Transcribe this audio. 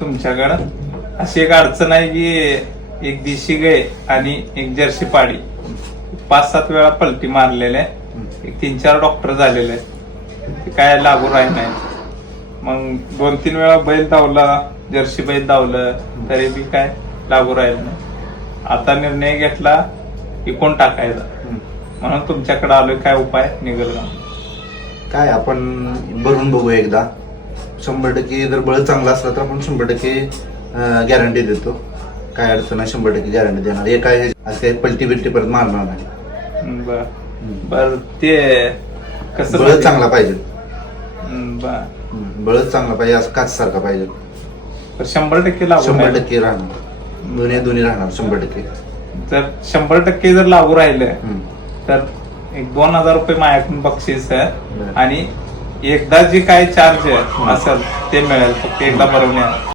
तुमच्याकडं अशी एक अडचण आहे की एक देशी गाय आणि एक जर्सी पाडी 5-7 वेळा पलटी मारलेल्या एक 3-4 डॉक्टर झालेले ते काय लागू राहील नाही. मग 2-3 वेळा बैल धावला, जर्सी बैल धावलं तरी बी काय लागू राहील नाही. आता निर्णय घेतला की कोण टाकायचा म्हणून तुमच्याकडे आलोय. काय उपाय निघेल का? काय आपण भरून बघू एकदा. 100% जर बळ चांगला असला तर आपण 100% गॅरंटी देतो. काय अडचण नाही, 100% गॅरंटी देणार. हे काय असं काही पलटी बिलटी परत मारणार नाही. बर ते कसं बळच चांगला पाहिजे. बर बळच चांगला पाहिजे, असं काच सारखा पाहिजे. 100% लागू 100% राहणार. दोन्ही राहणार 100%. जर 100% जर लागू राहिलं तर एक 2000 रुपये माझ्याकडून बक्षीस आहे आणि एकदा जे काय चार्ज असेल ते मिळेल. फक्त एकदा भरवणे.